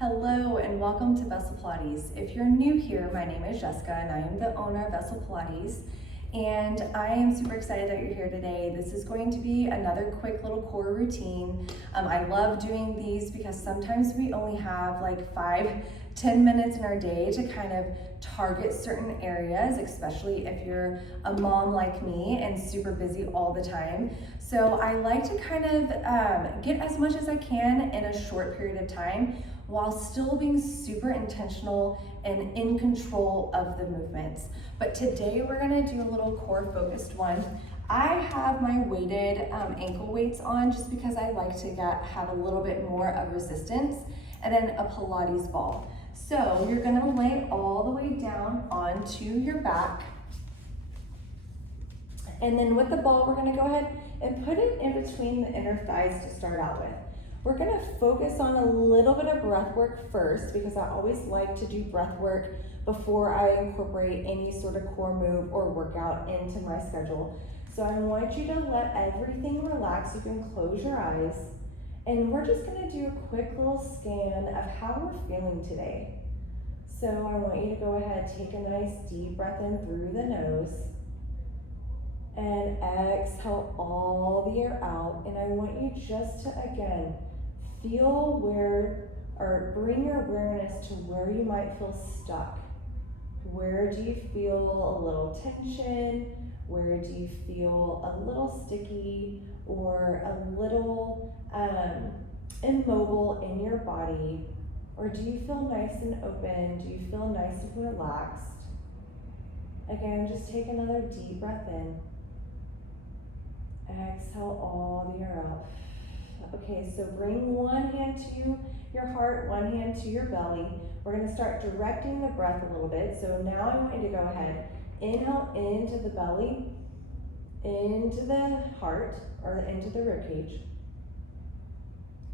Hello and welcome to Vessel Pilates. If you're new here, my name is Jessica and I am the owner of Vessel Pilates, and I am super excited that you're here today. This is going to be another quick little core routine. I love doing these because sometimes we only have like 5-10 minutes in our day to kind of target certain areas, especially if you're a mom like me and super busy all the time. So I like to kind of get as much as I can in a short period of time while still being super intentional and in control of the movements. But today we're gonna do a little core focused one. I have my weighted ankle weights on just because I like to have a little bit more of resistance, and then a Pilates ball. So you're gonna lay all the way down onto your back. And then with the ball, we're gonna go ahead and put it in between the inner thighs to start out with. We're gonna focus on a little bit of breath work first because I always like to do breath work before I incorporate any sort of core move or workout into my schedule. So I want you to let everything relax. You can close your eyes, and we're just gonna do a quick little scan of how we're feeling today. So I want you to go ahead, take a nice deep breath in through the nose, and exhale all the air out. And I want you just to, again, feel where, or bring your awareness to where you might feel stuck. Where do you feel a little tension? Where do you feel a little sticky or a little immobile in your body? Or do you feel nice and open? Do you feel nice and relaxed? Again, just take another deep breath in. Exhale all the air out. Okay, so bring one hand to your heart, one hand to your belly. We're gonna start directing the breath a little bit. So now I want you to go ahead, inhale into the belly, into the heart, or into the ribcage.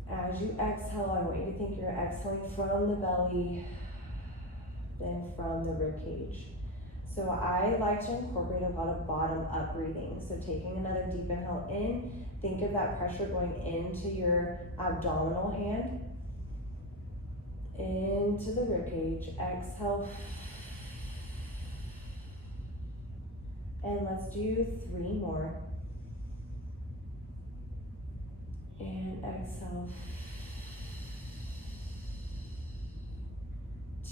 As you exhale, I want you to think you're exhaling from the belly, then from the ribcage. So I like to incorporate a lot of bottom up breathing. So taking another deep inhale in, think of that pressure going into your abdominal hand, into the ribcage. Exhale. And let's do 3 more. And exhale.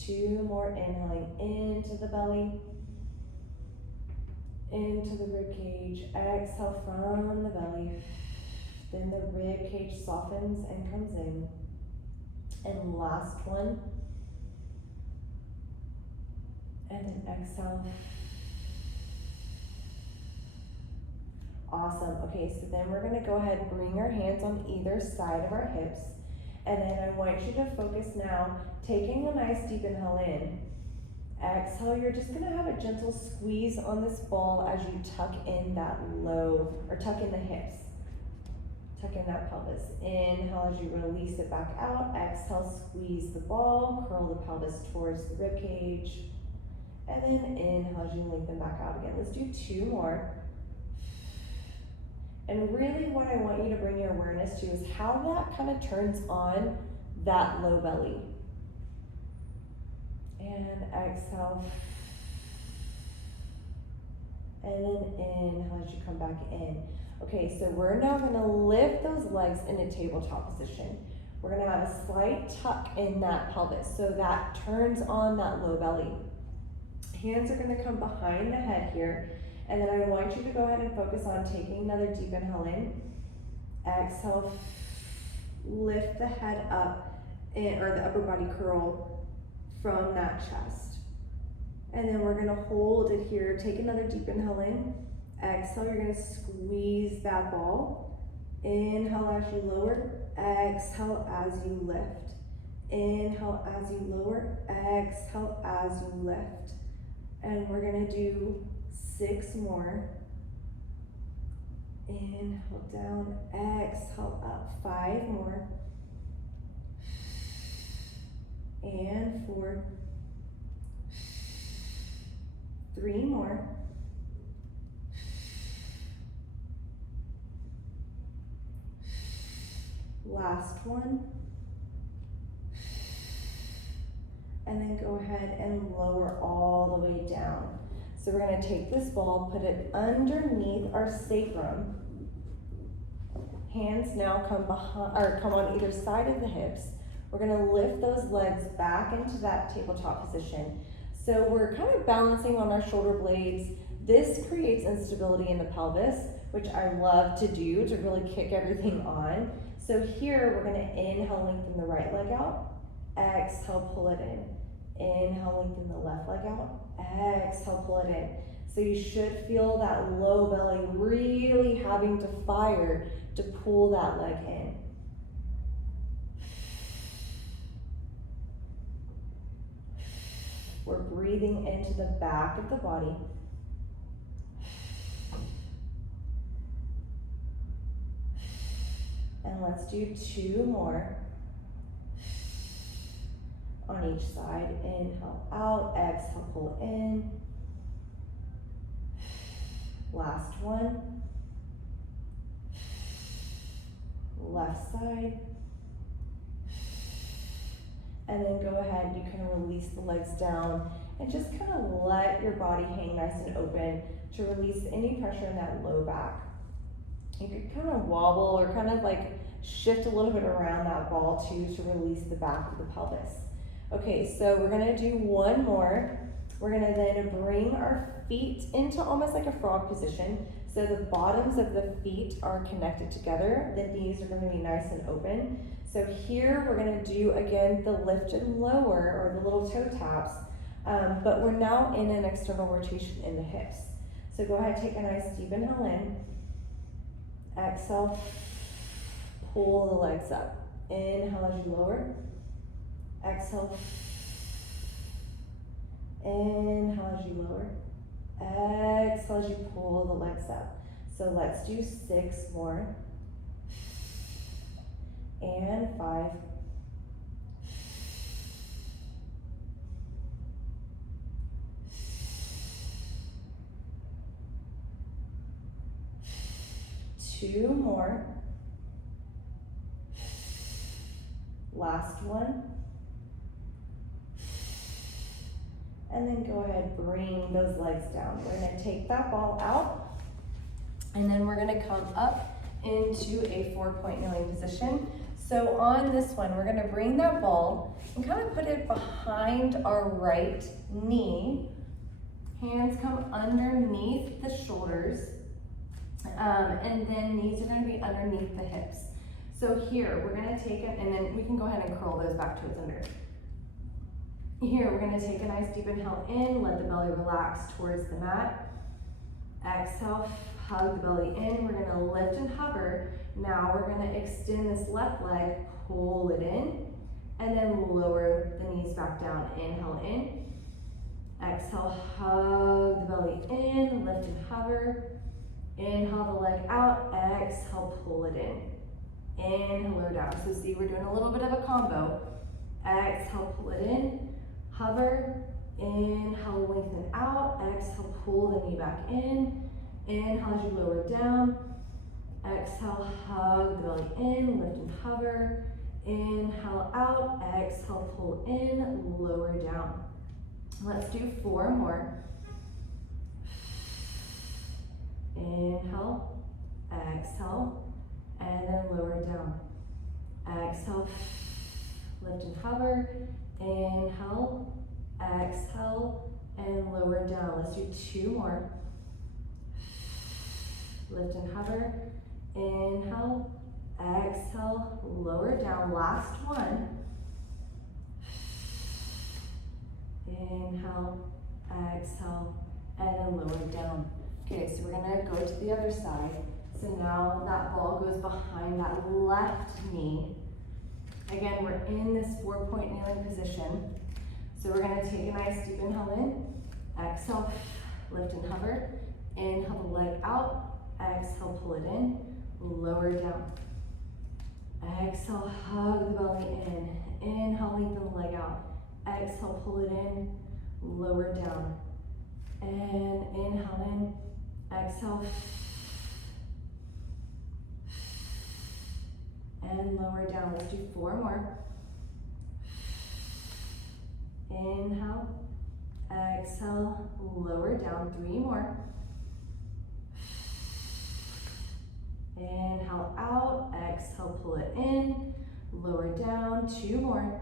2 more, inhaling into the belly, into the rib cage. Exhale from the belly. Then the rib cage softens and comes in. And last one. And then exhale. Awesome. Okay, so then we're gonna go ahead and bring our hands on either side of our hips. And then I want you to focus now, taking a nice deep inhale in. Exhale, you're just gonna have a gentle squeeze on this ball as you tuck in that low, or tuck in the hips. Tuck in that pelvis. Inhale as you release it back out. Exhale, squeeze the ball, curl the pelvis towards the rib cage. And then inhale as you lengthen back out again. Let's do 2 more. And really what I want you to bring your awareness to is how that kind of turns on that low belly. And exhale. And then inhale as you come back in. Okay, so we're now gonna lift those legs into tabletop position. We're gonna have a slight tuck in that pelvis, so that turns on that low belly. Hands are gonna come behind the head here. And then I want you to go ahead and focus on taking another deep inhale in. Exhale, lift the head up, or the upper body curl from that chest. And then we're gonna hold it here. Take another deep inhale in. Exhale, you're gonna squeeze that ball. Inhale as you lower. Exhale as you lift. Inhale as you lower. Exhale as you lift. And we're gonna do 6 more. Inhale down, exhale up. 5 more. And 4. 3 more. Last one. and then go ahead and lower all the way down. So we're gonna take this ball, put it underneath our sacrum. Hands now come behind, or come on either side of the hips. We're gonna lift those legs back into that tabletop position. So we're kind of balancing on our shoulder blades. This creates instability in the pelvis, which I love to do to really kick everything on. So here we're gonna inhale, lengthen the right leg out. Exhale, pull it in. Inhale, lengthen the left leg out. Exhale, pull it in. So you should feel that low belly really having to fire to pull that leg in. We're breathing into the back of the body. And let's do 2 more. On each side, inhale out, exhale, pull in. Last one. Left side. And then go ahead, you can release the legs down and just kind of let your body hang nice and open to release any pressure in that low back. You could kind of wobble or kind of like shift a little bit around that ball too to release the back of the pelvis. Okay, so we're gonna do 1 more. We're gonna then bring our feet into almost like a frog position. So the bottoms of the feet are connected together. The knees are gonna be nice and open. So here we're gonna do, again, the lift and lower, or the little toe taps, but we're now in an external rotation in the hips. So go ahead, take a nice deep inhale in. Exhale, pull the legs up. Inhale as you lower. Exhale. Inhale as you lower. Exhale as you pull the legs up. So let's do 6 more. And 5. 2 more. Last one. And then go ahead, bring those legs down. We're gonna take that ball out, and then we're gonna come up into a 4-point kneeling position. So on this one, we're gonna bring that ball and kind of put it behind our right knee. Hands come underneath the shoulders, and then knees are gonna be underneath the hips. So here, we're gonna take it, and then we can go ahead and curl those back toes under. Here, we're gonna take a nice deep inhale in, let the belly relax towards the mat. Exhale, hug the belly in. We're gonna lift and hover. Now we're gonna extend this left leg, pull it in, and then lower the knees back down. Inhale in. Exhale, hug the belly in, lift and hover. Inhale the leg out, exhale, pull it in. Inhale, lower down. So see, we're doing a little bit of a combo. Exhale, pull it in. Hover, inhale, lengthen out, exhale, pull the knee back in, inhale as you lower down, exhale, hug the belly in, lift and hover, inhale out, exhale, pull in, lower down. Let's do 4 more. Inhale, exhale, and then lower down. Exhale, lift and hover. Inhale, exhale, and lower down. Let's do 2 more. Lift and hover. Inhale, exhale, lower down. Last one. Inhale, exhale, and then lower down. Okay, so we're gonna go to the other side. So now that ball goes behind that left knee. Again, we're in this 4-point kneeling position. So we're gonna take a nice deep inhale in, exhale, lift and hover, inhale the leg out, exhale, pull it in, lower down. Exhale, hug the belly in, inhale, lengthen the leg out, exhale, pull it in, lower down. And inhale in, exhale, and lower down. Let's do 4 more. Inhale, exhale, lower down, 3 more. Inhale out, exhale, pull it in, lower down, 2 more.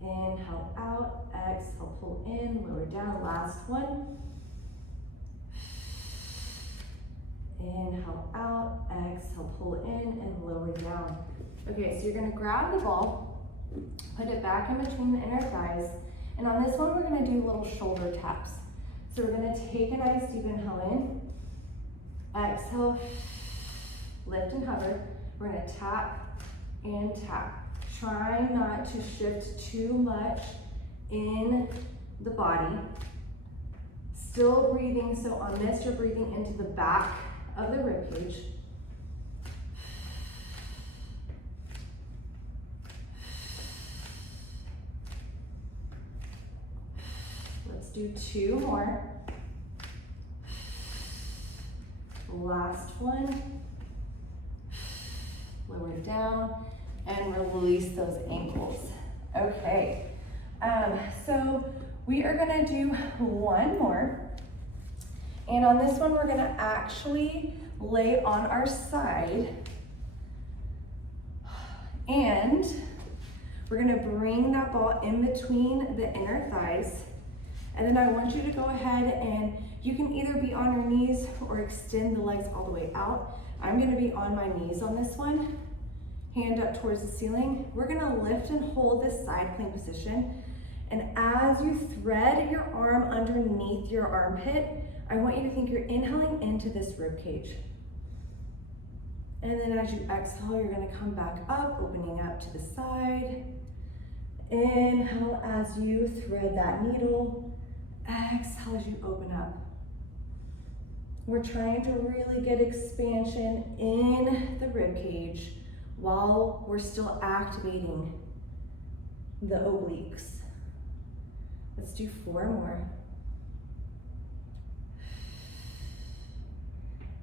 Inhale out, exhale, pull in, lower down, last one. Inhale out, exhale, pull in and lower down. Okay, so you're gonna grab the ball, put it back in between the inner thighs, and on this one we're gonna do little shoulder taps. So we're gonna take a nice deep inhale in, exhale, lift and hover. We're gonna tap and tap. Try not to shift too much in the body. Still breathing, so on this you're breathing into the back of the ribcage. Let's do 2 more. Last one. Lower down and release those ankles. Okay, so we are gonna do 1 more. And on this one, we're gonna actually lay on our side. And we're gonna bring that ball in between the inner thighs. And then I want you to go ahead and you can either be on your knees or extend the legs all the way out. I'm gonna be on my knees on this one. Hand up towards the ceiling. We're gonna lift and hold this side plank position. And as you thread your arm underneath your armpit, I want you to think you're inhaling into this rib cage. And then as you exhale, you're gonna come back up, opening up to the side. Inhale as you thread that needle. Exhale as you open up. We're trying to really get expansion in the rib cage while we're still activating the obliques. Let's do 4 more.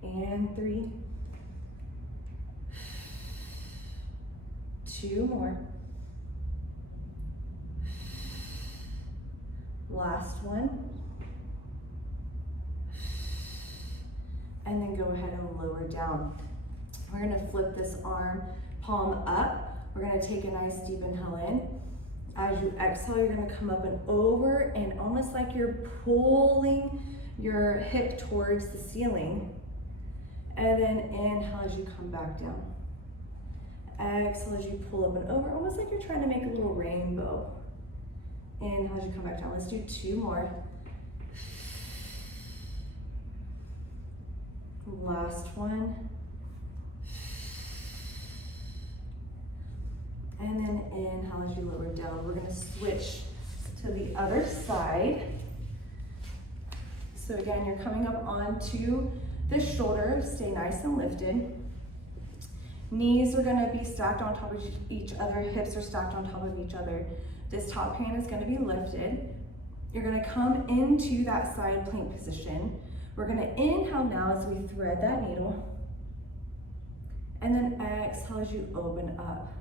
And 3. 2 more. Last one. And then go ahead and lower down. We're gonna flip this arm, palm up. We're gonna take a nice deep inhale in. As you exhale, you're gonna come up and over and almost like you're pulling your hip towards the ceiling. And then inhale as you come back down. Exhale as you pull up and over, almost like you're trying to make a little rainbow. Inhale as you come back down. Let's do 2 more. Last one. And then inhale as you lower down. We're gonna switch to the other side. So again, you're coming up onto the shoulder, stay nice and lifted. Knees are gonna be stacked on top of each other, hips are stacked on top of each other. This top hand is gonna be lifted. You're gonna come into that side plank position. We're gonna inhale now as we thread that needle. And then exhale as you open up.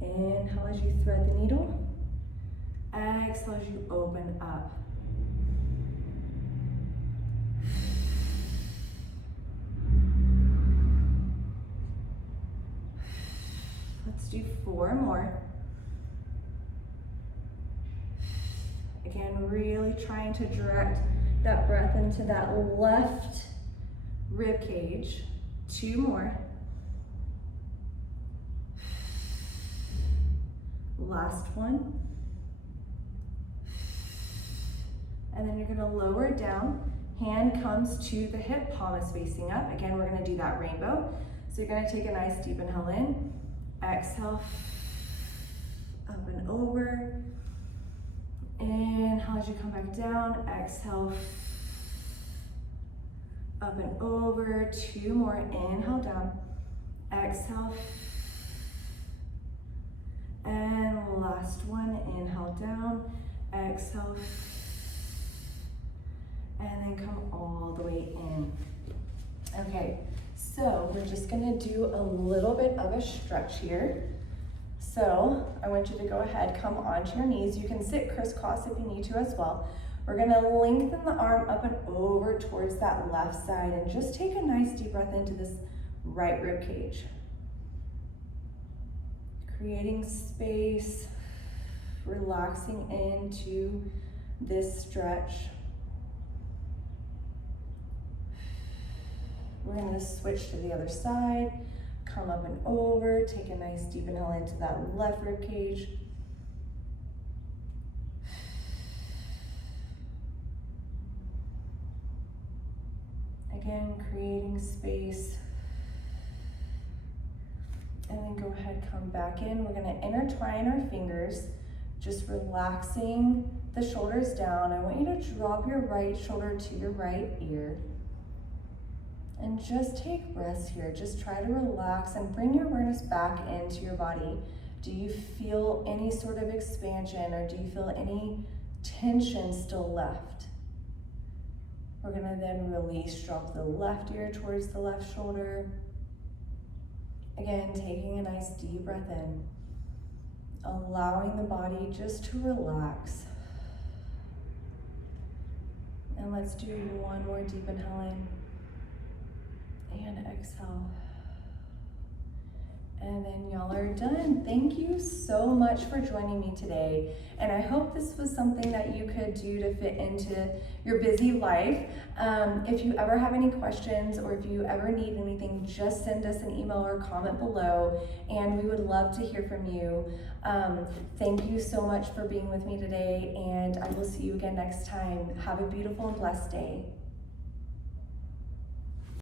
Inhale as you thread the needle. Exhale as you open up. Let's do 4 more. Again, really trying to direct that breath into that left rib cage. 2 more. Last one. And then you're gonna lower down. Hand comes to the hip, palm is facing up. Again, we're gonna do that rainbow. So you're gonna take a nice deep inhale in. Exhale, up and over. Inhale as you come back down. Exhale, up and over. 2 more. Inhale down. Exhale. And last one. Inhale down. Exhale. And then come all the way in. Okay, so we're just gonna do a little bit of a stretch here. So I want you to go ahead, come onto your knees. You can sit crisscross if you need to as well. We're gonna lengthen the arm up and over towards that left side and just take a nice deep breath into this right rib cage. Creating space, relaxing into this stretch. We're gonna switch to the other side, come up and over, take a nice deep inhale into that left rib cage. Again, creating space. And then go ahead, come back in. We're gonna intertwine our fingers, just relaxing the shoulders down. I want you to drop your right shoulder to your right ear. And just take breaths here. Just try to relax and bring your awareness back into your body. Do you feel any sort of expansion, or do you feel any tension still left? We're gonna then release, drop the left ear towards the left shoulder. Again, taking a nice deep breath in, allowing the body just to relax. And let's do one more deep inhale in and exhale. And then y'all are done. Thank you so much for joining me today. And I hope this was something that you could do to fit into your busy life. If you ever have any questions, or if you ever need anything, just send us an email or comment below, and we would love to hear from you. Thank you so much for being with me today, and I will see you again next time. Have a beautiful and blessed day.